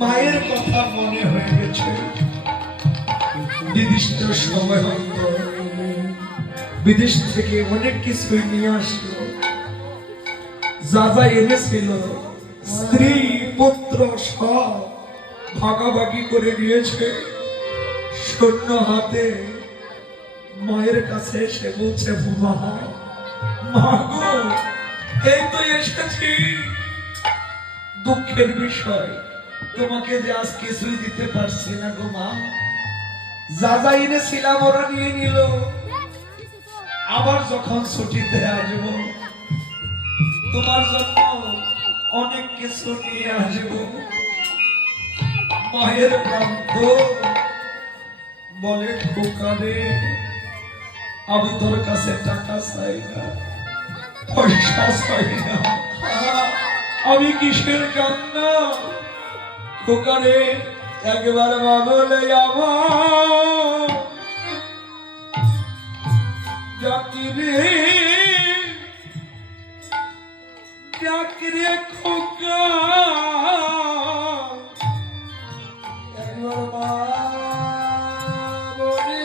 মায়ের কথা মনে হয়ে গেছে। নির্দিষ্ট সময় হতো বিদেশ থেকে অনেক কিছু নিয়ে আসলো, যা যা এনেছিল স্ত্রী পুত্র সব ভাগাভাগি করে নিয়েছে। শূন্য হাতে মায়ের কাছে এসে বলছে, মা গো, এই তো এসেছি। দুঃখের বিষয়, তোমাকে যে আজ কিছুই দিতে পারছি না গো মা। যা যা এনেছিলাম ওরা নিয়ে নিল। আবার যখন ছুটিতে আসব তোমার জন্য অনেক কিছু নিয়ে আসব। মায়ের প্রান্ত বলে, খোকা রে, আমি তোর কাছে টাকা চাই না, পয়সা চাই না, আমি কিসের কান্না। খোকা রে, একবার মা বলে আমার চাকরি খোকা, একবার মা বলে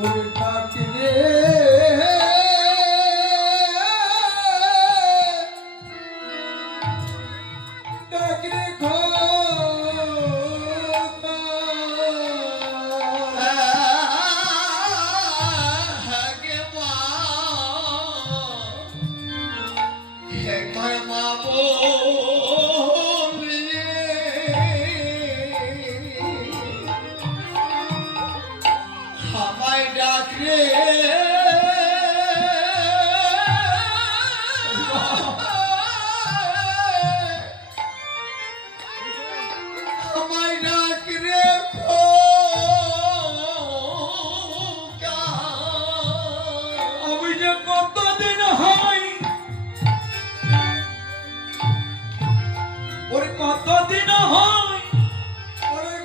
ওরে চাকরি কতদিন হয়,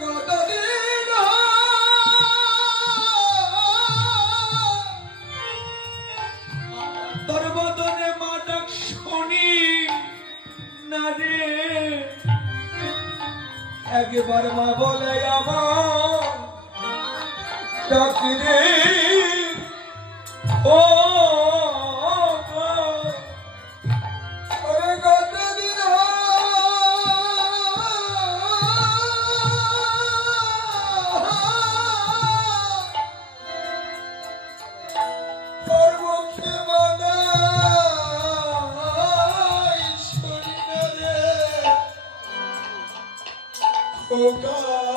কতদিন তোর বদনে মা ডাক শুনি না রে। একবার মা বলে আমার ডাকরে, ও Oh God.